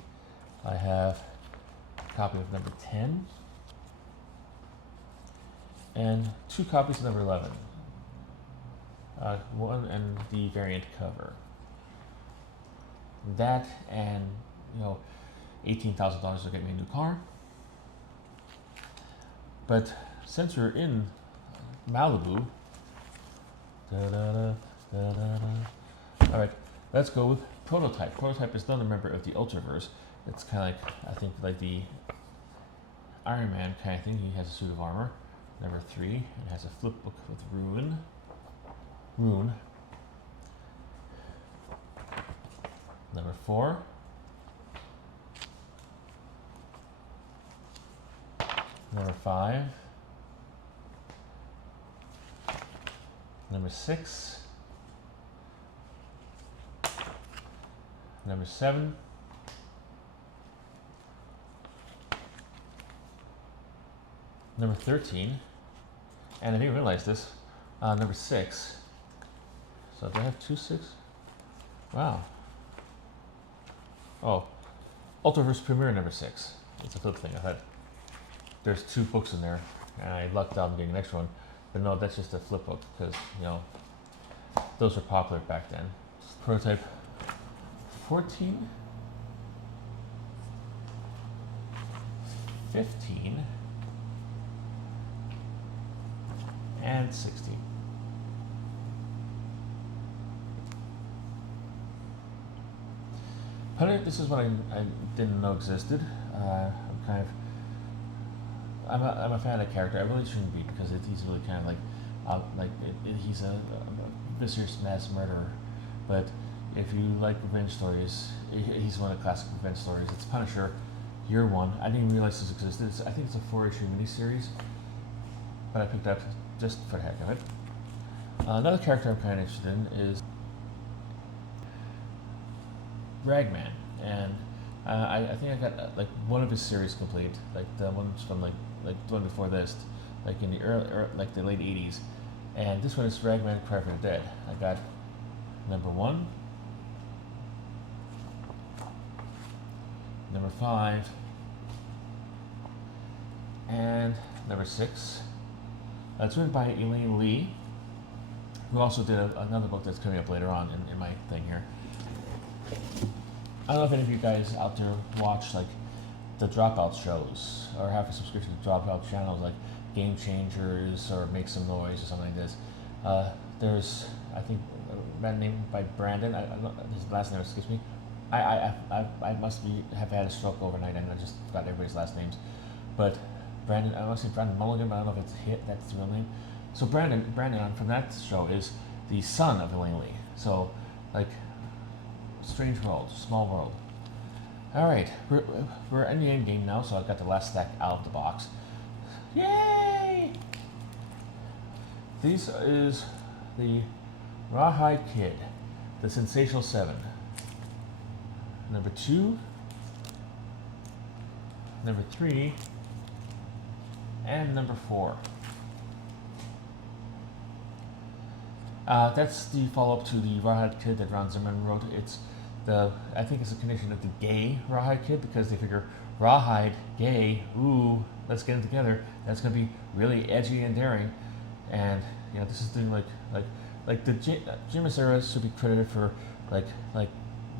I have a copy of number 10 and 2 copies of number 11. one and the variant cover. That and, you know, $18,000 will get me a new car. But since we're in Malibu, all right, let's go with Prototype. Prototype is another member of the Ultraverse. It's kind of like, I think, like the Iron Man kind of thing. He has a suit of armor. Number 3, it has a flip book with Rune. Number 4. Number 5. Number 6. Number 7. Number 13. And I didn't realize this. Number 6. So do I have 2 6? Wow. Oh, Ultraverse Premiere number 6. It's a flip thing. I thought there's 2 books in there, and I lucked out in getting an extra one. But no, that's just a flip book because, you know, those were popular back then. Prototype 14, 15, and 16. Hunter, this is what I didn't know existed. I'm a fan of the character. I really shouldn't be because he's really kind of he's a vicious mass murderer. But if you like revenge stories, he's one of the classic revenge stories. It's Punisher, Year 1. I didn't even realize this existed. I think it's a 4-issue miniseries, but I picked up just for the heck of it. Another character I'm kind of interested in is Ragman, and I think I got like one of his series complete, like the ones from like the one before this, like in the like the late 80s, and this one is Ragman Cry for the Dead. I got number 1, number 5, and number 6. It's written by Elaine Lee, who also did another book that's coming up later on in my thing here. I don't know if any of you guys out there watch like the Dropout shows or have a subscription to Dropout channels like Game Changers or Make Some Noise or something like this. There's, I think, a man named by Brandon. I don't, his last name escapes me. I must have had a stroke overnight and I just forgot everybody's last names. But Brandon, I want to say Brandon Mulligan, but I don't know if that's the real name. So Brandon from that show is the son of Elaine Lee. So like, strange world, small world. All right, we're in the end game now, so I've got the last stack out of the box. Yay! This is the Rawhide Kid, the Sensational 7. Number 2, number 3, and number 4. That's the follow-up to the Rawhide Kid that Ron Zimmerman wrote. I think it's a condition of the gay Rawhide Kid because they figure Rawhide, gay, ooh, let's get them together. That's gonna be really edgy and daring. And you know, this is doing like the Jimis era should be credited for like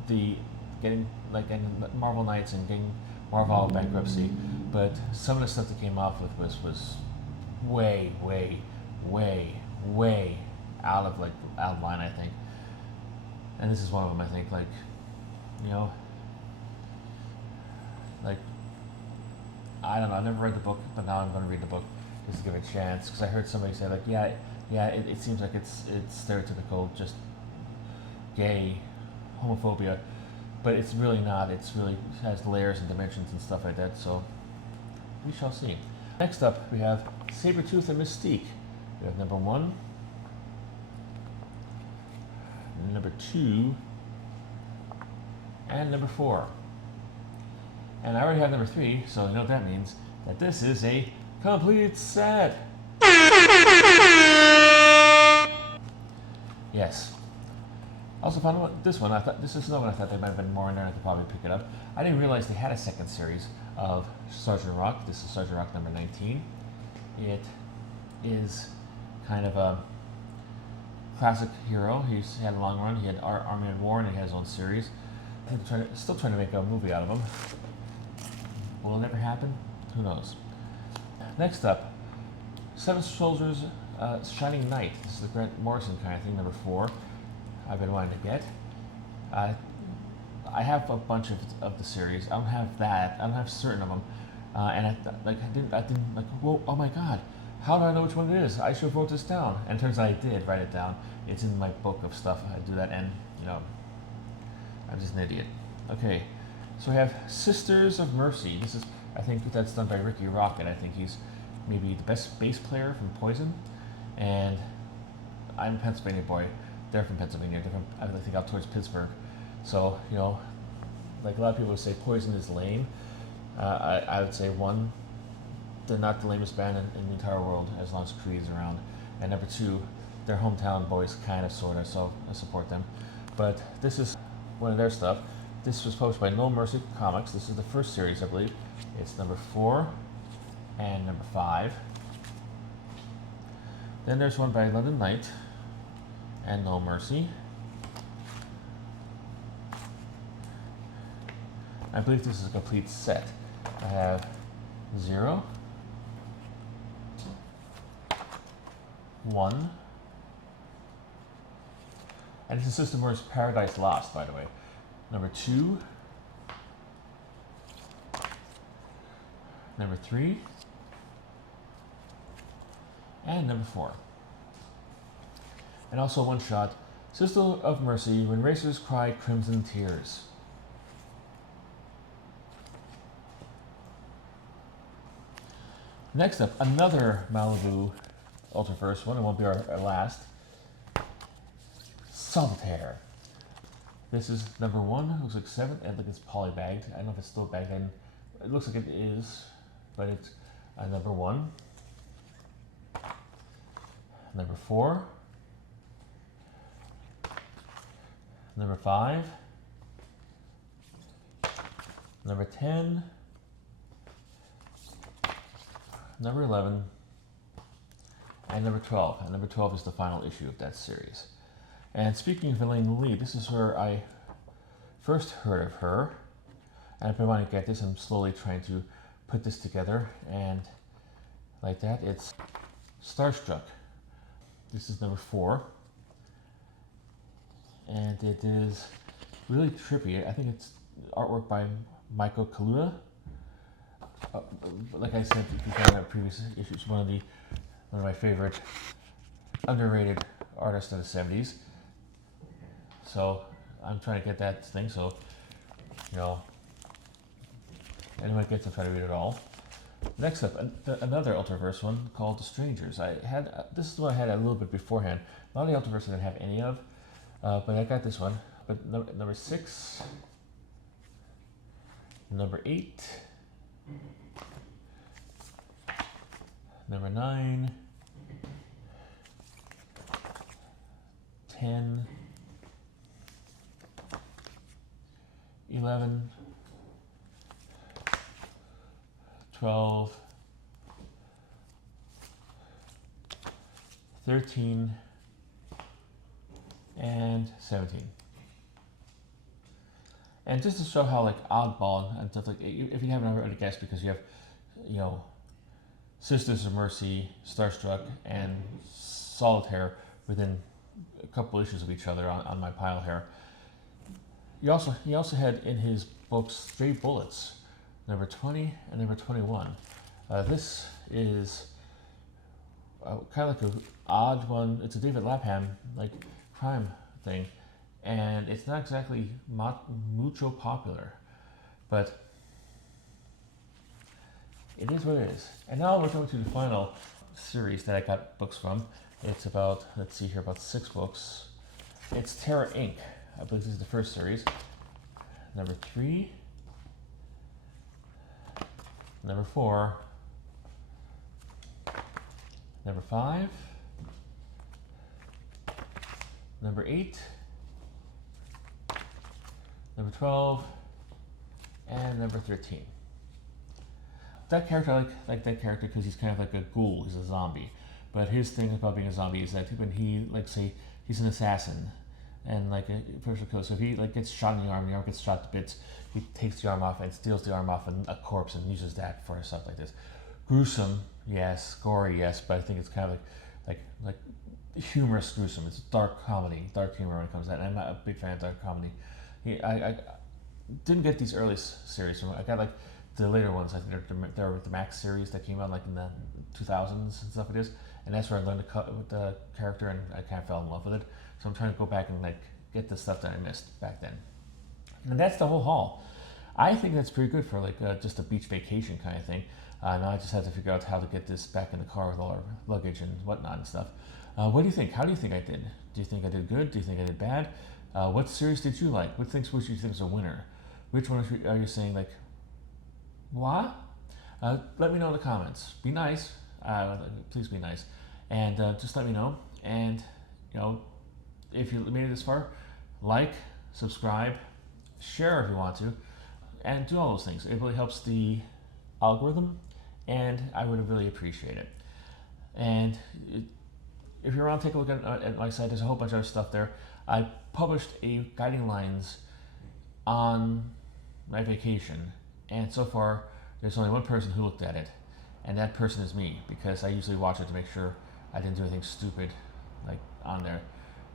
the getting like in Marvel Knights and getting Marvel out of bankruptcy. But some of the stuff that came off with was way out of line, I think. And this is one of them, I think. Like, you know, like, I don't know. I never read the book, but now I'm going to read the book just to give it a chance. Because I heard somebody say like, yeah, it seems like it's stereotypical, just gay homophobia, but it's really not. It's really has layers and dimensions and stuff like that. So we shall see. Next up, we have Sabretooth and Mystique. We have number 1. Number 2, and number 4. And I already have number 3, so you know what that means, that this is a complete set. Yes. Also found this one. I thought this is another one. I thought there might have been more in there. I could probably pick it up. I didn't realize they had a second series of Sergeant Rock. This is Sergeant Rock number 19. It is kind of a classic hero. He's had a long run. He had Army and War, and he has his own series. I think they're still trying to make a movie out of him. Will it ever happen? Who knows? Next up, Seven Soldiers, Shining Knight. This is the Grant Morrison kind of thing, number 4. I've been wanting to get. I have a bunch of the series. I don't have that. I don't have certain of them. And I didn't like. Whoa! Oh my God! How do I know which one it is? I should have wrote this down. And it turns out I did write it down. It's in my book of stuff. I do that, and I'm just an idiot. Okay, so we have Sisters of Mercy. This is, I think that's done by Ricky Rocket. I think he's maybe the best bass player from Poison. And I'm a Pennsylvania boy. They're from Pennsylvania. Different, I think out towards Pittsburgh. So, like a lot of people would say Poison is lame. I would say, one, they're not the lamest band in the entire world as long as Creed's around. And number 2, they're hometown boys, kind of, sort of, so I support them. But this is one of their stuff. This was published by No Mercy Comics. This is the first series, I believe. It's number 4 and number 5. Then there's one by London Knight and No Mercy. I believe this is a complete set. I have 0, 1, and it's a System Wars Paradise Lost, by the way. Number 2, number 3, and number 4. And also one shot, Sister of Mercy, When Racers Cry Crimson Tears. Next up, another Malibu Ultraverse one. It won't be our last. Solitaire. This is number 1. It looks like 7. I think it's polybagged. I don't know if it's still bagged in. It looks like it is, but it's number 1. Number 4. Number 5. Number 10. Number 11, and number 12. And number 12 is the final issue of that series. And speaking of Elaine Lee, this is where I first heard of her. And I've been wanting to get this. I'm slowly trying to put this together. And like that, it's Starstruck. This is number 4. And it is really trippy. I think it's artwork by Michael Kaluta. Like I said in previous issues, one of my favorite underrated artists of the 70s. So I'm trying to get that thing. So anyone that gets, I'll try to read it all. Next up, another Ultraverse one called The Strangers. I had this is what I had a little bit beforehand. A lot of the Ultraverse I didn't have any of, but I got this one. But number 6, number 8. Number 9, 10, 11, 12, 13, and 17. And just to show how oddball and stuff, if you haven't already guessed, because you have, Sisters of Mercy, Starstruck, and Solitaire within a couple issues of each other on my pile here. He also had in his books Stray Bullets, number 20 and number 21. This is kind of like an odd one. It's a David Lapham crime thing, and it's not exactly mucho popular, but it is what it is. And now we're going to the final series that I got books from. It's about, let's see here, about 6 books. It's Terra Inc. I believe this is the first series. Number 3, number 4, number 5, number 8, number 12, and number 13. That character, I like that character because he's kind of like a ghoul. He's a zombie. But his thing about being a zombie is that when he, say, he's an assassin, and like a person kills. So if he like gets shot in the arm gets shot to bits, he takes the arm off and steals the arm off a corpse and uses that for stuff like this. Gruesome, yes. Gory, yes. But I think it's kind of like humorous gruesome. It's dark comedy, dark humor when it comes to that. And I'm not a big fan of dark comedy. I didn't get these early series from. I got like the later ones. I think they're the Max series that came out like in the 2000s and stuff like this. And that's where I learned with the character, and I kind of fell in love with it. So I'm trying to go back and like get the stuff that I missed back then. And that's the whole haul. I think that's pretty good for like just a beach vacation kind of thing. Now I just have to figure out how to get this back in the car with all our luggage and whatnot and stuff. What do you think? How do you think I did? Do you think I did good? Do you think I did bad? What series did you like? What things would you think was a winner? Which one are you saying like, what? Let me know in the comments. Be nice. Please be nice. And just let me know. And, you know, if you made it this far, like, subscribe, share if you want to, and do all those things. It really helps the algorithm, and I would really appreciate it. And if you're around, take a look at my site. There's a whole bunch of other stuff there. I published a guiding lines on my vacation, and so far there's only one person who looked at it, and that person is me, because I usually watch it to make sure I didn't do anything stupid like on there,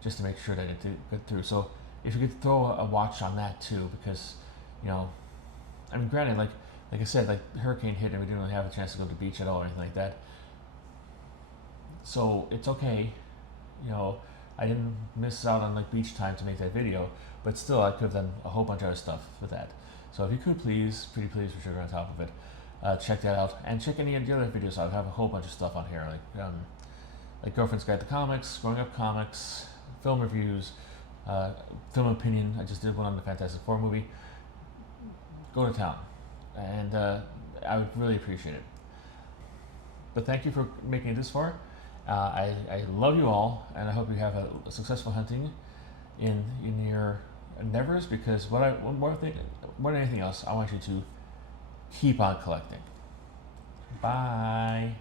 just to make sure that it did get through. So if you could throw a watch on that too, because, you know, I mean, granted, like I said, like hurricane hit and we didn't really have a chance to go to the beach at all or anything like that. So it's okay, you know, I didn't miss out on like beach time to make that video, but still I could have done a whole bunch of other stuff with that. So if you could please, pretty please, be sure to on top of it. Check that out, and check any of the other videos out. I have a whole bunch of stuff on here, like Girlfriend's Guide to Comics, Growing Up Comics, film reviews, film opinion. I just did one on the Fantastic Four movie. Go to town, and I would really appreciate it. But thank you for making it this far. I love you all, and I hope you have a successful hunting in your endeavors, because more than anything else, I want you to keep on collecting. Bye.